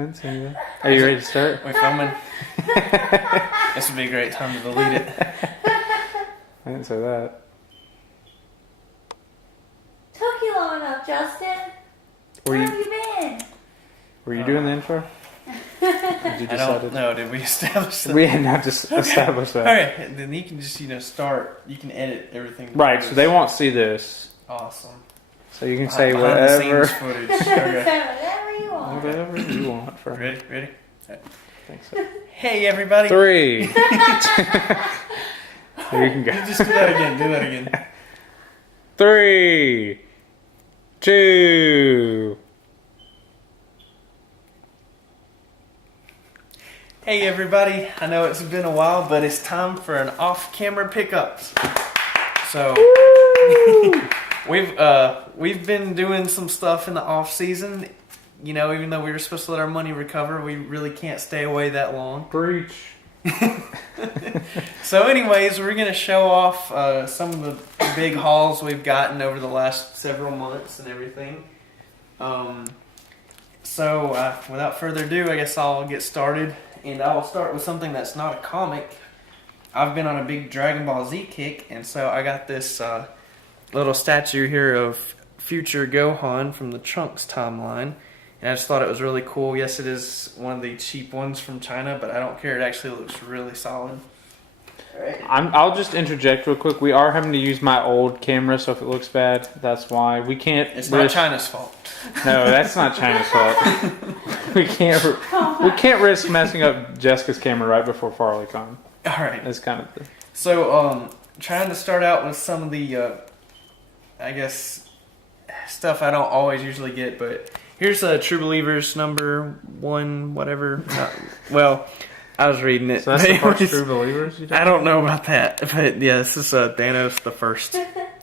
I didn't say anything. Are you ready to start? We're filming. This would be a great time to delete it. I didn't say that. Took you long enough, Justin. Where have you been? Were you doing the intro? I don't know. Did we establish that? We had not just established that. Alright, then you can just, start. You can edit everything. Right, so they won't see this. Awesome. So you can say Behind the whatever. scenes footage. Okay. Whatever you want. Whatever you want. For Ready? I think so. Hey, everybody. 3. There you can go. Just do that again. Do that again. 3, 2. Hey, everybody. I know it's been a while, but it's time for an off-camera pickups. So we've been doing some stuff in the off season. Even though we were supposed to let our money recover, we really can't stay away that long. Breach. So anyways, we're going to show off some of the big hauls we've gotten over the last several months and everything. So without further ado, I guess I'll get started. And I will start with something that's not a comic. I've been on a big Dragon Ball Z kick, and so I got this little statue here of future Gohan from the Trunks timeline. And I just thought it was really cool. Yes, it is one of the cheap ones from China, but I don't care. It actually looks really solid. Right. I'll just interject real quick. We are having to use my old camera, so if it looks bad, that's why. We can't. It's not China's fault. No, that's not China's fault. We can't risk messing up Jessica's camera right before FarleyCon. All right. That's kind of the... So, trying to start out with some of the, I guess, stuff I don't always usually get, but here's True Believers number 1, whatever. Well, I was reading it. So that's the first True Believers? I don't know about that, but yeah, this is Thanos the first.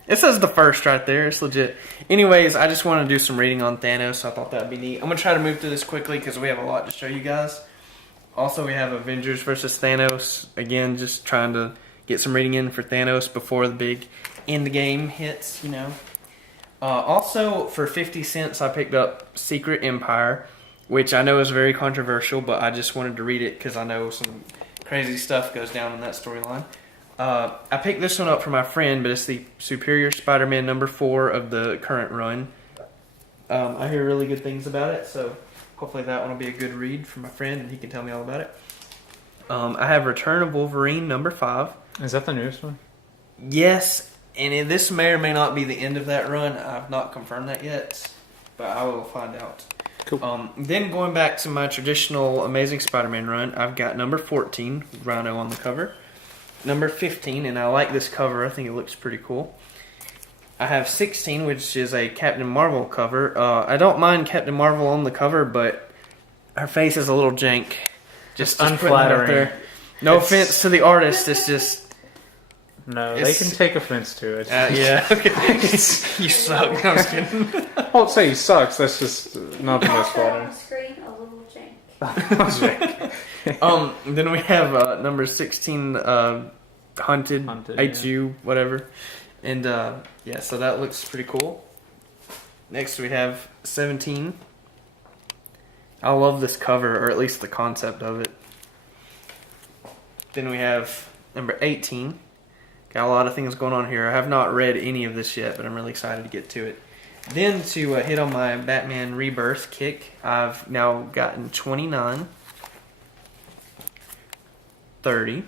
It says the first right there. It's legit. Anyways, I just want to do some reading on Thanos, so I thought that would be neat. I'm going to try to move through this quickly because we have a lot to show you guys. Also, we have Avengers versus Thanos. Again, just trying to get some reading in for Thanos before the big end game hits, Also, for 50 cents, I picked up Secret Empire, which I know is very controversial, but I just wanted to read it because I know some crazy stuff goes down in that storyline. I picked this one up for my friend, but it's the Superior Spider-Man number 4 of the current run. I hear really good things about it, so hopefully that one will be a good read for my friend, and he can tell me all about it. I have Return of Wolverine number 5. Is that the newest one? Yes, and this may or may not be the end of that run. I've not confirmed that yet, but I will find out. Cool. Then going back to my traditional Amazing Spider-Man run, I've got number 14, with Rhino on the cover. Number 15, and I like this cover. I think it looks pretty cool. I have 16, which is a Captain Marvel cover. I don't mind Captain Marvel on the cover, but her face is a little jank. Just unflattering. There. No offense to the artist. It's just... No, they can take offense to it. Yeah. Okay. You suck. No, I'm just kidding. I won't say he sucks. That's just not the most On flattering. the screen, a little jank. Then we have number 16, Hunted, HU, whatever. And yeah, so that looks pretty cool. Next we have 17. I love this cover, or at least the concept of it. Then we have number 18. Got a lot of things going on here. I have not read any of this yet, but I'm really excited to get to it. Then to hit on my Batman Rebirth kick, I've now gotten 29, 30,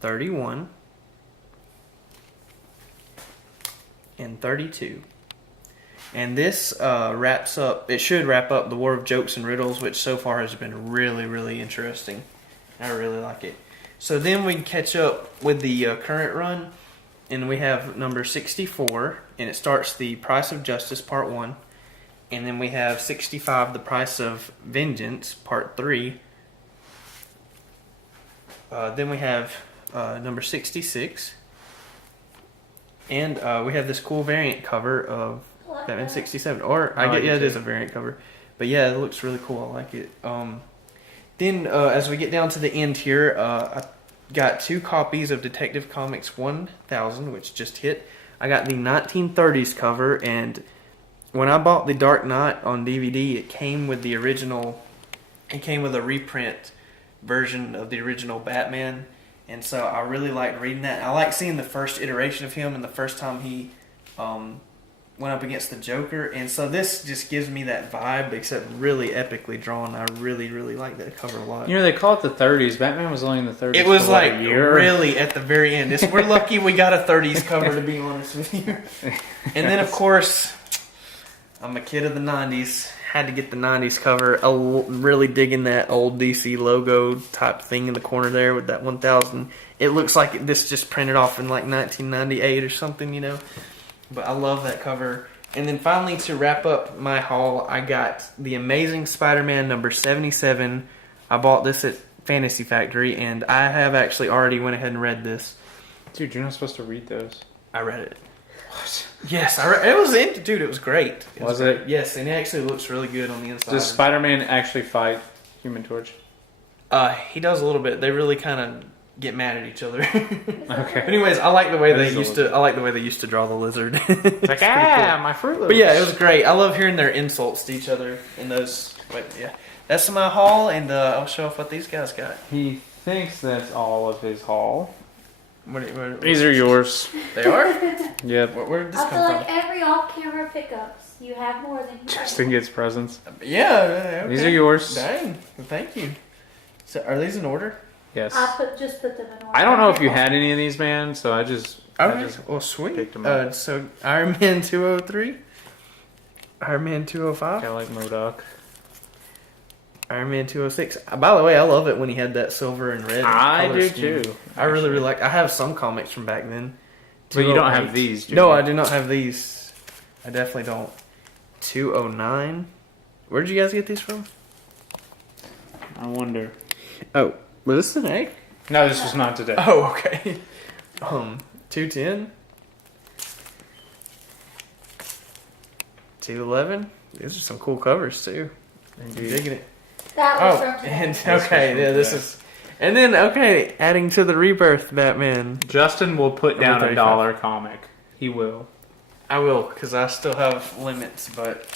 31, and 32. And this wraps up, it should wrap up the War of Jokes and Riddles, which so far has been really, really interesting. I really like it. So then we catch up with the current run, and we have number 64, and it starts The Price of Justice Part 1. And then we have 65, The Price of Vengeance Part 3. Then we have number 66. And we have this cool variant cover of Batman 67. Or, it is a variant cover. But yeah, it looks really cool. I like it. Then, as we get down to the end here, I got 2 copies of Detective Comics 1000, which just hit. I got the 1930s cover, and when I bought The Dark Knight on DVD, it came with the original. It came with a reprint version of the original Batman, and so I really liked reading that. I like seeing the first iteration of him and the first time he went up against the Joker, and so this just gives me that vibe, except really epically drawn. I really, really like that cover a lot. You know, they call it the 30s. Batman was only in the 30s. It was for like a year. really at the very end. We're lucky we got a 30s cover, to be honest with you. And then, of course, I'm a kid of the 90s. Had to get the 90s cover. Really digging that old DC logo type thing in the corner there with that 1000. It looks like this just printed off in like 1998 or something, you know. But I love that cover. And then finally, to wrap up my haul, I got The Amazing Spider-Man number 77. I bought this at Fantasy Factory, and I have actually already went ahead and read this. Dude, you're not supposed to read those. I read it. What? Yes, it was dude. It was great. Was it? Yes, and it actually looks really good on the inside. Does Spider-Man actually fight Human Torch? He does a little bit. They really kind of get mad at each other. Okay. Anyways, I like the way That they is a used to. I like the way they used to draw the lizard. It's like, my Fruit Loops. But yeah, it was great. I love hearing their insults to each other in those. But yeah, that's my haul, and I'll show off what these guys got. He thinks that's all of his haul. What These are yours. They are? Yep. Where did this I feel come like every off-camera pickups, you have more than you Justin gets presents. from? Yeah. Okay. These are yours. Dang. Well, thank you. So, are these in order? Yes. just put them in order. I don't know if you had any of these, man, so I just Well, sweet. picked them up. So, Iron Man 203, Iron Man 205, I like MODOK. Iron Man 206. By the way, I love it when he had that silver and red. I color do scheme. too. I really like. I have some comics from back then. But you don't 208. have these, do No, you? I do not have these. I definitely don't. 209. Where did you guys get these from? I wonder. Oh, was this an egg? No, this was not today. Oh, okay. 210. 211. These are some cool covers too. I'm digging it. That was Oh, from and today. okay, yeah, this is, and then okay, adding to the Rebirth Batman. Justin will put down Number a dollar comic. He will. I will, because I still have limits, but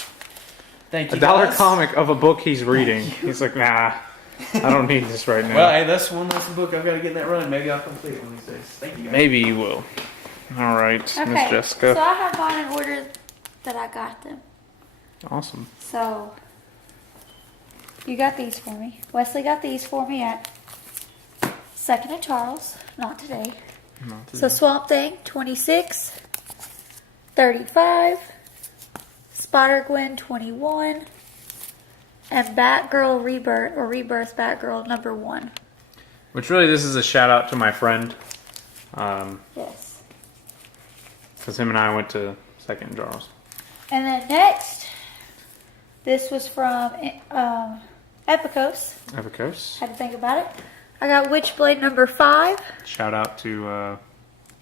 thank you. A dollar guys. comic of a book he's reading. He's like, nah, I don't need this right now. Well, hey, that's one less book I've got to get in that run. Maybe I'll complete it one of these days. Thank you guys. Maybe you will. All right, Miss Okay, Jessica. so I have mine in order that I got them. Awesome. So, you got these for me. Wesley got these for me at 2nd and Charles. Not today. Not So Swamp Thing, 26. 35. Spider-Gwen, 21. And Batgirl Rebirth, or Rebirth Batgirl, number 1. Which really, this is a shout out to my friend. Yes. Because him and I went to Second and Charles. And then next, this was from Epicos. Epicos. Had to think about it. I got Witchblade number 5. Shout out to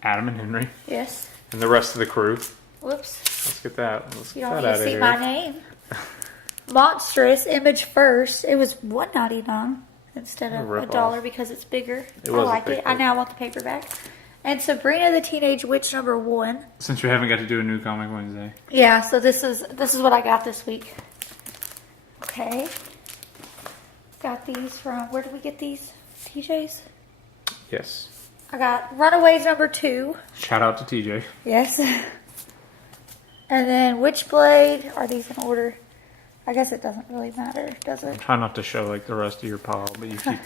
Adam and Henry Yes. and the rest of the crew. Whoops. Let's get that. Let's You get don't that need out to of see here. my name. Monstrous Image First. It was $1.99 instead of Rip $1 off. because it's bigger. It I was a like big it. I book. now want the paperback. And Sabrina the Teenage Witch number 1. Since we haven't got to do a new comic Wednesday. Yeah, so this is what I got this week. Okay. Got these from, where did we get these? TJ's? Yes. I got Runaways number 2. Shout out to TJ. Yes. And then Witchblade. Are these in order? I guess it doesn't really matter, does it? Try not to show like the rest of your pile, but you keep.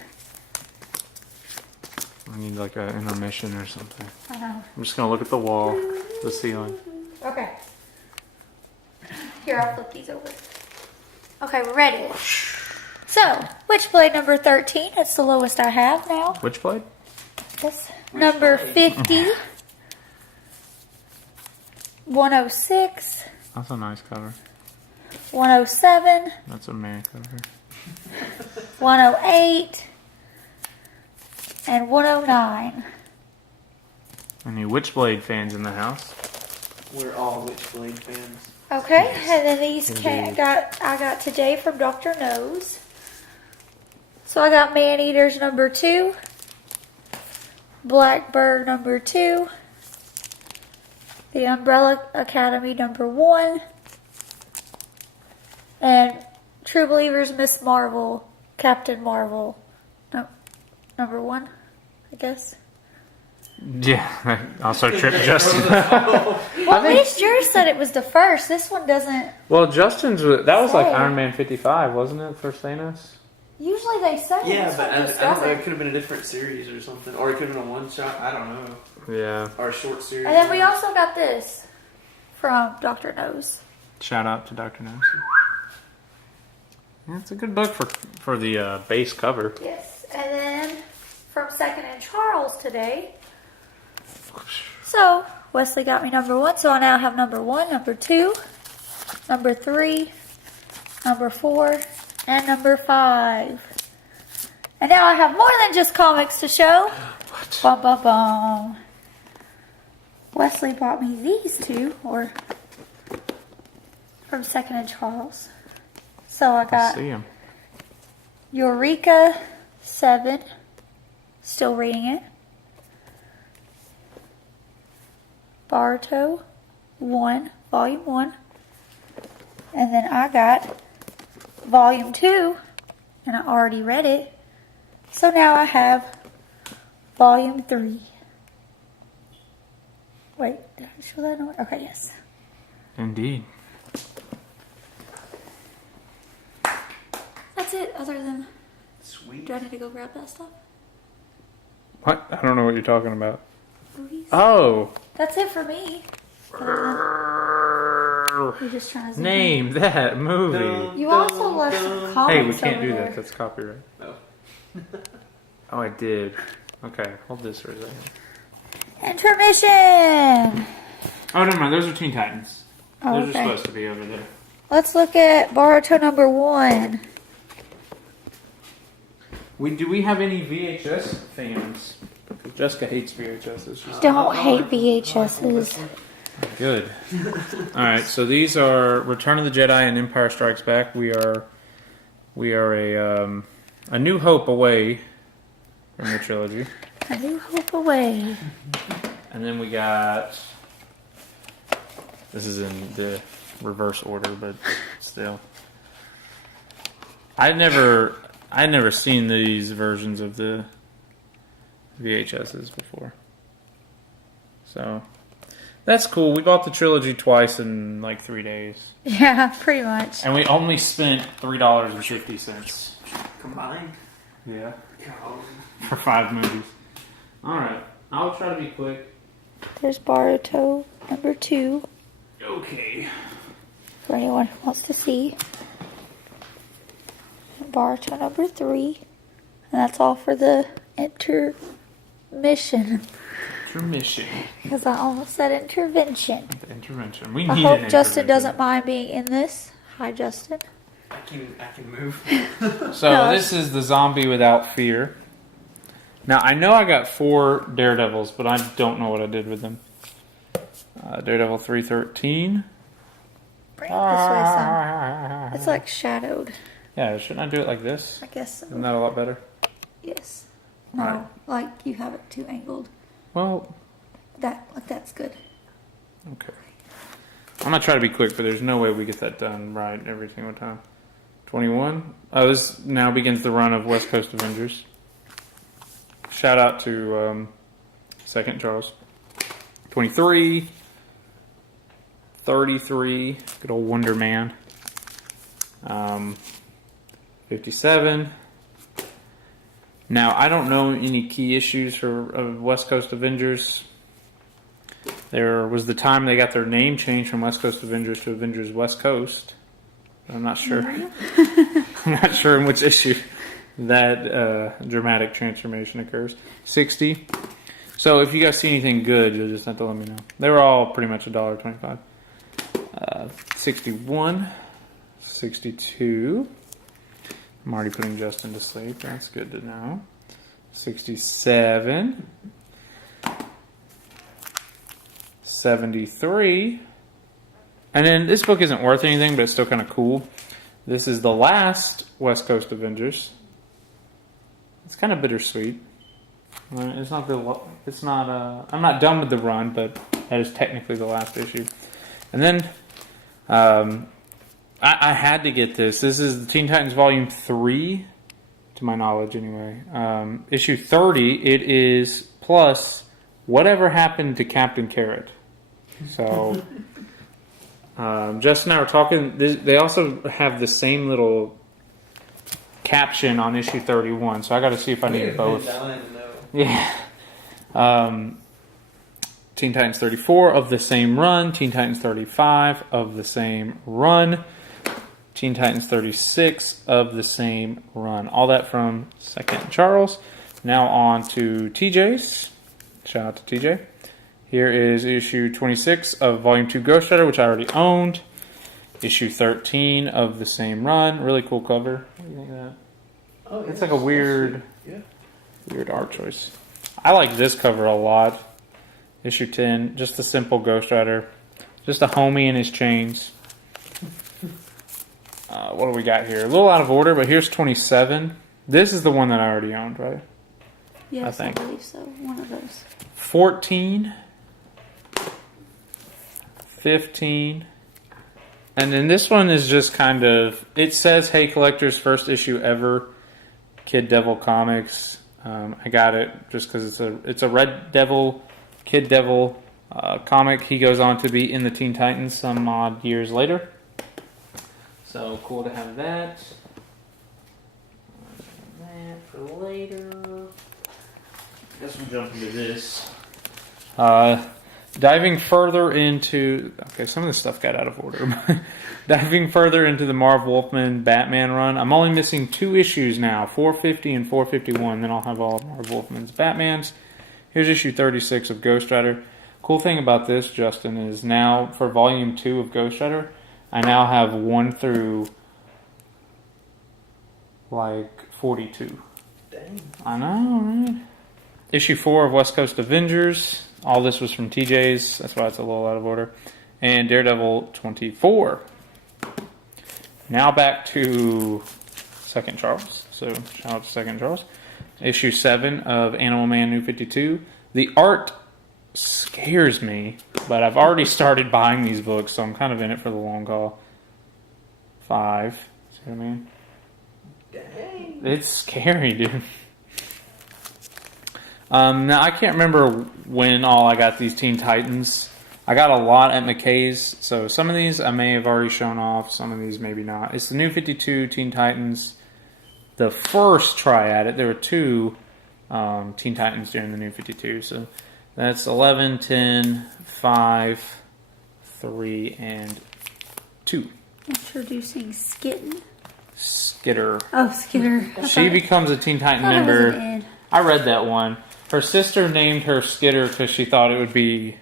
I need like an intermission or something. I know. I'm just gonna look at the wall, the ceiling. Okay. Here, I'll flip these over. Okay, we're ready. So, Witchblade number 13. That's the lowest I have now. Witchblade? Yes. Number 50. 106. That's a nice cover. 107. That's a Mary cover. 108. And 109. Any Witchblade fans in the house? We're all Witchblade fans. Okay, and then these Indeed. I got today from Dr. Nose. So I got Man Eaters number 2, Blackbird number 2, The Umbrella Academy number 1, And True Believers, Miss Marvel, Captain Marvel, no, number 1, I guess. Yeah, also tripped Justin. Well, at least yours said it was the first. This one doesn't. Well, Justin's that was like Say. Iron Man 55, wasn't it? For Thanos. Usually they say. Yeah, this but one I just don't know. It doesn't. could have been a different series or something, or it could have been a one shot. I don't know, Yeah. or a short series. And then we also got this from Dr. Nose. Shout out to Dr. Nose. Yeah, it's a good book for the base cover. Yes, and then from Second and Charles today. So Wesley got me number 1, so I now have number 1, number 2, number 3, number 4, and number 5. And now I have more than just comics to show. What? Bum, bum, bum. Wesley bought me these 2, or from Second and Charles. So I I got see him. Eureka 7, still reading it. Baruto 1, Volume 1. And then I got Volume 2, and I already read it. So now I have Volume 3. Wait, did I show that in order? Okay, yes. Indeed. That's it, other than, Sweet. do I need to go grab that stuff? What? I don't know what you're talking about. Movies? Oh. That's it for me. You're just trying to zoom in. Name that movie. You also left some comments Hey, we can't over do there. that. That's copyright. Oh. Oh, I did. Okay, hold this for a second. Intermission! Oh, never mind. Those are Teen Titans. Oh, Those are okay. supposed to be over there. Let's look at Baruto number 1. Do we have any VHS fans? Because Jessica hates VHSs. She's Don't hate VHSs. good. All right, so these are Return of the Jedi and Empire Strikes Back. We are a New Hope away from the trilogy, A New Hope away. and then we got. This is in the reverse order, but still. I'd never seen these versions of the VHSs before. So, that's cool. We bought the trilogy twice in like 3 days. Yeah, pretty much. And we only spent $3.50. Combined. Yeah. God. For 5 movies. Alright. I'll try to be quick. There's Baruto number 2 Okay. for anyone who wants to see. And Baruto number 3. And that's all for the intermission. Intermission. Because I almost said intervention. The intervention. We I need hope an Justin intervention. doesn't mind being in this. Hi, Justin. I can move. So No. this is the Zombie Without Fear. Now I know I got 4 Daredevils, but I don't know what I did with them. Daredevil 313. Bring it this way some. It's like shadowed. Yeah, shouldn't I do it like this? I guess so. Isn't that a lot better? Yes. No, Alright. like you have it too angled. Well, That's good. okay. I'm gonna try to be quick, but there's no way we get that done right every single time. 21. This now begins the run of West Coast Avengers. Shout out to Second Charles. 23. 33. Good old Wonder Man. 57. Now, I don't know any key issues for West Coast Avengers. There was the time they got their name changed from West Coast Avengers to Avengers West Coast. I'm not sure. I'm not sure in which issue that dramatic transformation occurs. 60. So if you guys see anything good, you'll just have to let me know. They were all pretty much $1.25. 61. 62. I'm already putting Justin to sleep. That's good to know. 67. 73. And then this book isn't worth anything, but it's still kind of cool. This is the last West Coast Avengers. It's kind of bittersweet. It's not the. It's not. I'm not done with the run, but that is technically the last issue. And then, I I had to get this. This is the Teen Titans Volume 3, to my knowledge anyway. Issue 30, it is plus Whatever Happened to Captain Carrot. So, Justin and I were talking. They also have the same little caption on issue 31, so I got to see if I need both. Yeah. Teen Titans 34 of the same run. Teen Titans 35 of the same run. Teen Titans 36 of the same run. All that from Second Charles. Now on to TJ's. Shout out to TJ. Here is issue 26 of Volume 2 Ghost Rider, which I already owned. Issue 13 of the same run. Really cool cover. What do you think of that? Oh, it's like a weird, yeah. weird art choice. I like this cover a lot. Issue 10, just a simple Ghost Rider. Just a homie and his chains. What do we got here? A little out of order, but here's 27. This is the one that I already owned, right? Yes, I think. believe so. One of those. 14. 15. And then this one is just kind of... It says, Hey Collectors, first issue ever. Kid Devil Comics. I got it just because it's a Red Devil, Kid Devil comic. He goes on to be in the Teen Titans some odd years later. So cool to have that. That for later. Guess we'll jump into this. Diving further into... Okay, some of this stuff got out of order. Diving further into the Marv Wolfman Batman run. I'm only missing 2 issues now. 450 and 451. Then I'll have all of Marv Wolfman's Batmans. Here's issue 36 of Ghost Rider. Cool thing about this, Justin, is now for volume 2 of Ghost Rider, I now have 1 through like 42. Dang. I know, right? Issue 4 of West Coast Avengers. All this was from TJ's. That's why it's a little out of order. And Daredevil 24. Now back to Second Charles. So shout out to Second Charles. Issue 7 of Animal Man New 52. The art scares me, but I've already started buying these books, so I'm kind of in it for the long haul. 5. See what I mean? Dang. It's scary, dude. Now, I can't remember when all I got these Teen Titans. I got a lot at McKay's, so some of these I may have already shown off, some of these maybe not. It's the New 52 Teen Titans. The first try at it, there were 2 Teen Titans during the New 52, so that's 11, 10, 5, 3, and 2. Introducing Skitten. Skitter. Oh, Skitter. She becomes a Teen Titan member. I read that one. Her sister named her Skitter because she thought it would be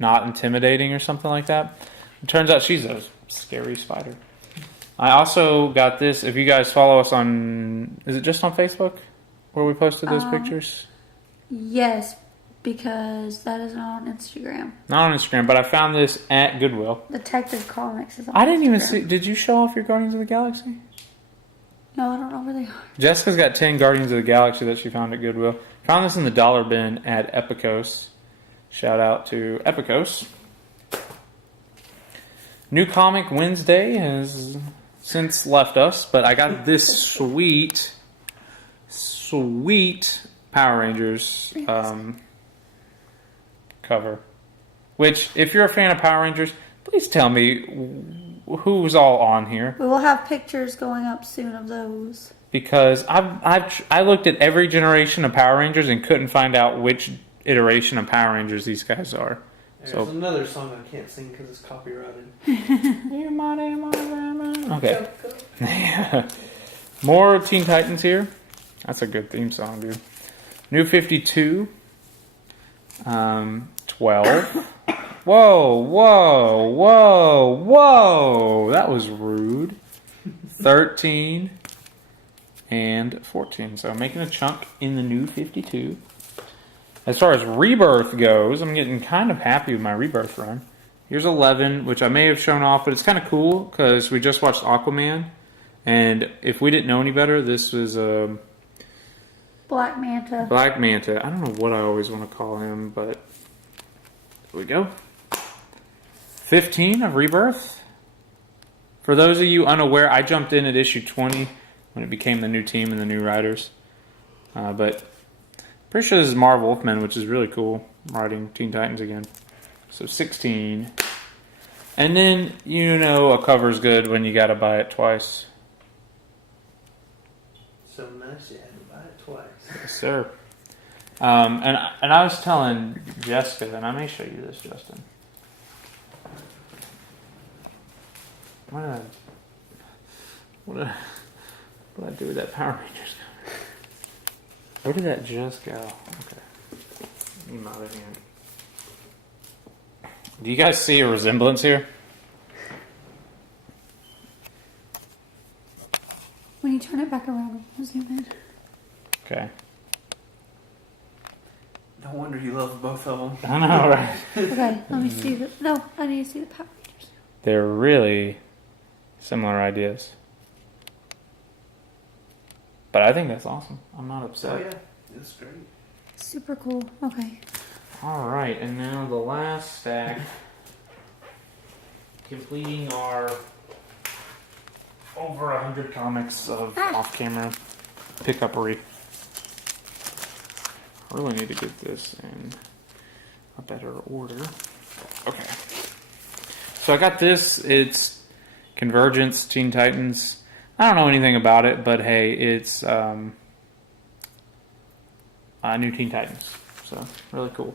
not intimidating or something like that. It turns out she's a scary spider. I also got this. If you guys follow us on... Is it just on Facebook where we posted those pictures? Yes, because that is not on Instagram. Not on Instagram, but I found this at Goodwill. Detective Comics is on I didn't even Instagram. see... Did you show off your Guardians of the Galaxy? No, I don't know where they are. Jessica's got 10 Guardians of the Galaxy that she found at Goodwill. Found this in the dollar bin at Epicos. Shout out to Epicos. New Comic Wednesday has since left us, but I got this sweet Power Rangers cover. Which, if you're a fan of Power Rangers, please tell me who's all on here. We will have pictures going up soon of those. Because I looked at every generation of Power Rangers and couldn't find out which iteration of Power Rangers these guys are. There's another song I can't sing because it's copyrighted. Okay. More Teen Titans here. That's a good theme song, dude. New 52. 12. Whoa. That was rude. 13. And 14. So making a chunk in the New 52. As far as Rebirth goes, I'm getting kind of happy with my Rebirth run. Here's 11, which I may have shown off, but it's kind of cool because we just watched Aquaman. And if we didn't know any better, this was Black Manta. Black Manta. I don't know what I always want to call him, but here we go. 15 of Rebirth. For those of you unaware, I jumped in at issue 20 when it became the new team and the new writers. But pretty sure this is Marv Wolfman, which is really cool, writing Teen Titans again. So 16. And then, a cover's good when you gotta buy it twice. So nice you had to buy it twice. Yes, sir. And I was telling Jessica, and I may show you this, Justin. What did I do with that Power Rangers? Where did that just go? Okay. You might have hand. Do you guys see a resemblance here? When you turn it back around, we'll zoom in. Okay. No wonder you love both of them. I know, right? Okay, let me see the. No, I need to see the Power Rangers. They're really similar ideas. But I think that's awesome. I'm not upset. Oh, yeah. That's great. Super cool. Okay. Alright, and now the last stack. Completing our over 100 comics of off-camera pickupery. I really need to get this in a better order. Okay. So I got this. It's Convergence, Teen Titans. I don't know anything about it, but hey, it's new Teen Titans. So, really cool.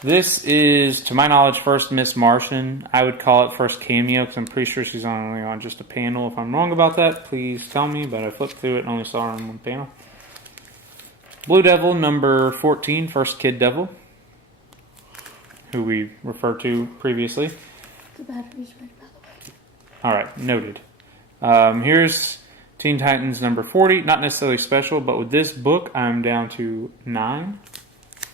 This is, to my knowledge, first Miss Martian. I would call it first cameo because I'm pretty sure she's only on just a panel. If I'm wrong about that, please tell me, but I flipped through it and only saw her on one panel. Blue Devil, number 14, first Kid Devil, who we referred to previously. The battery's ready, by the way. Alright, noted. Here's Teen Titans number 40. Not necessarily special, but with this book, I'm down to 9.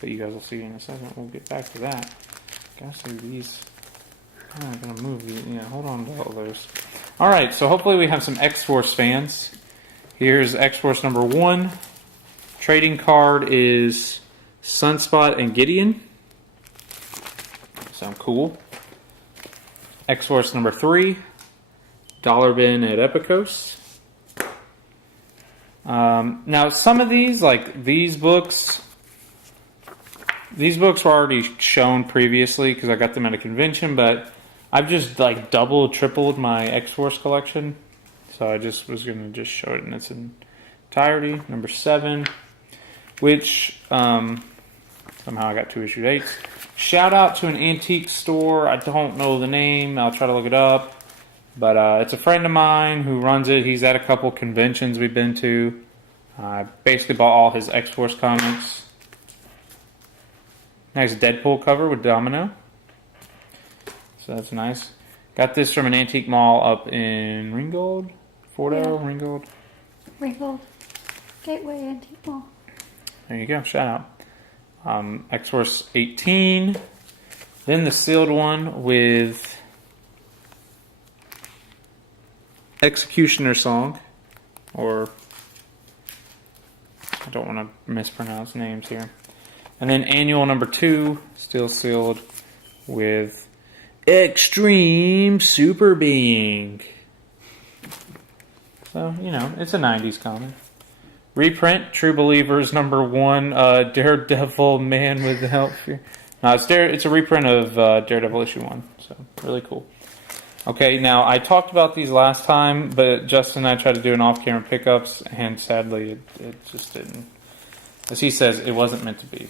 But you guys will see in a second. We'll get back to that. Gosh, these. I'm not going to move these. Yeah, hold on to all those. Alright, so hopefully we have some X-Force fans. Here's X-Force number 1. Trading card is Sunspot and Gideon. Sound cool. X-Force number 3. Dollar Bin at Epicos. Now, some of these, like these books were already shown previously because I got them at a convention, but I've just like doubled, tripled my X-Force collection. So I just was going to just show it in its entirety. Number 7, which somehow I got 2 issue dates. Shout out to an antique store. I don't know the name. I'll try to look it up. But it's a friend of mine who runs it. He's at a couple conventions we've been to. I basically bought all his X-Force comics. Nice Deadpool cover with Domino. So that's nice. Got this from an antique mall up in Ringgold. Fordo, yeah. Ringgold. Ringgold. Gateway Antique Mall. There you go. Shout out. X-Force 18. Then the sealed one with Executioner Song, or I don't want to mispronounce names here. And then annual number 2, still sealed with Extreme Super Being. So, it's a 90s comic. Reprint, True Believers number 1, Daredevil Man with the Help. No, it's a reprint of Daredevil issue 1, so really cool. Okay, now I talked about these last time, but Justin and I tried to do an off-camera pickups, and sadly it just didn't. As he says, it wasn't meant to be.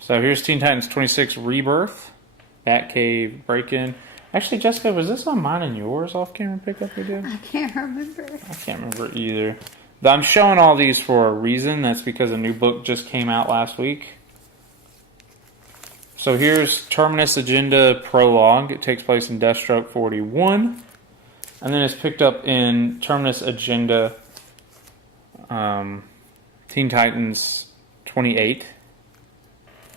So here's Teen Titans 26 Rebirth, Batcave Break-In. Actually, Jessica, was this on mine and yours off-camera pickup we did? I can't remember. I can't remember either. But I'm showing all these for a reason. That's because a new book just came out last week. So here's Terminus Agenda Prologue. It takes place in Deathstroke 41. And then it's picked up in Terminus Agenda Teen Titans 28.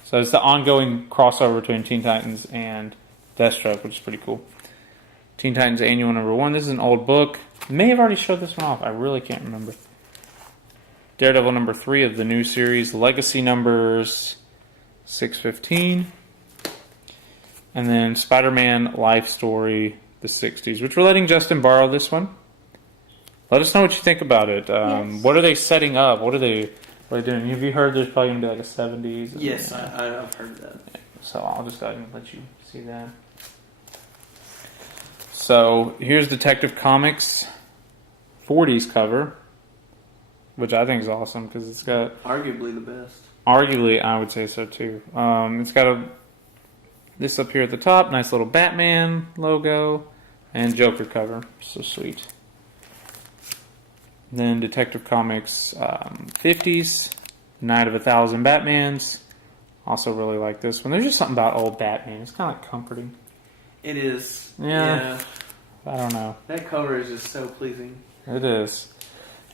So it's the ongoing crossover between Teen Titans and Deathstroke, which is pretty cool. Teen Titans Annual number 1. This is an old book. May have already showed this one off. I really can't remember. Daredevil number 3 of the new series. Legacy numbers 615. And then Spider-Man Life Story the 60s, which we're letting Justin borrow this one. Let us know what you think about it. Yes. What are they setting up? What are they doing? Have you heard there's probably going to be like a 70s? Yes, I've heard that. So I'll just go ahead and let you see that. So here's Detective Comics 40s cover, which I think is awesome because it's got... Arguably the best. Arguably, I would say so too. It's got this up here at the top, nice little Batman logo, and Joker cover. So sweet. Then Detective Comics 50s, Night of 1,000 Batmans. Also really like this one. There's just something about old Batman. It's kind of like comforting. It is. Yeah. I don't know. That cover is just so pleasing. It is.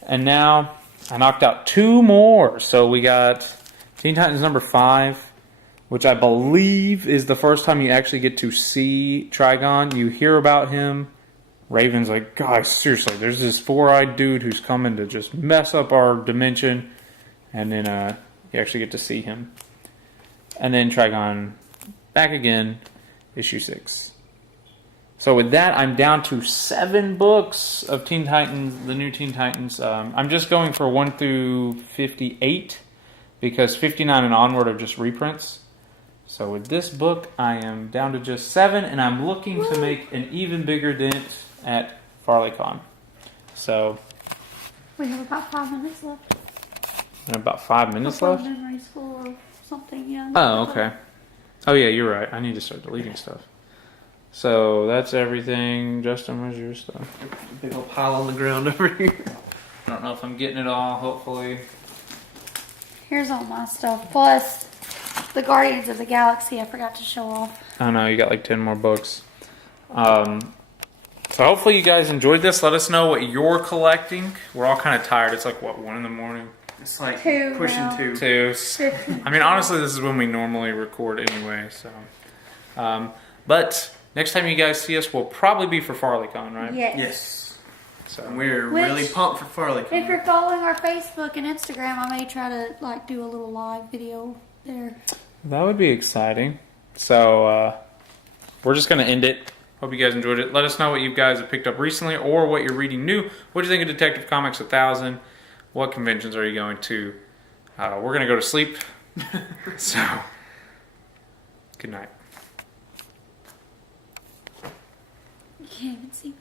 And now I knocked out 2 more. So we got Teen Titans number 5, which I believe is the first time you actually get to see Trigon. You hear about him. Raven's like, guys, seriously, there's this 4-eyed dude who's coming to just mess up our dimension. And then you actually get to see him. And then Trigon back again, issue 6. So with that, I'm down to 7 books of Teen Titans, the new Teen Titans. I'm just going for 1 through 58 because 59 and onward are just reprints. So with this book, I am down to just 7, and I'm looking to make an even bigger dent at FarleyCon. So We have about 5 minutes left. and about 5 minutes Before left. memory school or something, yeah. Oh, okay. Oh yeah, you're right. I need to start deleting stuff. So that's everything. Justin, where's your stuff? Big old pile on the ground over here. I don't know if I'm getting it all. Hopefully. Here's all my stuff. Plus, the Guardians of the Galaxy I forgot to show off. I don't know. You got like 10 more books. So hopefully you guys enjoyed this. Let us know what you're collecting. We're all kind of tired. It's like, what, 1 in the morning? It's like 2 pushing now. 2. 2. I mean, honestly, this is when we normally record anyway. So, but next time you guys see us will probably be for FarleyCon, right? Yes. Yes. So And we're Which- really pumped for FarleyCon. If you're following our Facebook and Instagram, I may try to like do a little live video there. that would be exciting. So we're just going to end it. Hope you guys enjoyed it. Let us know what you guys have picked up recently or what you're reading new. What do you think of Detective Comics 1000? What conventions are you going to? We're going to go to sleep. So, good night. You can't even see me.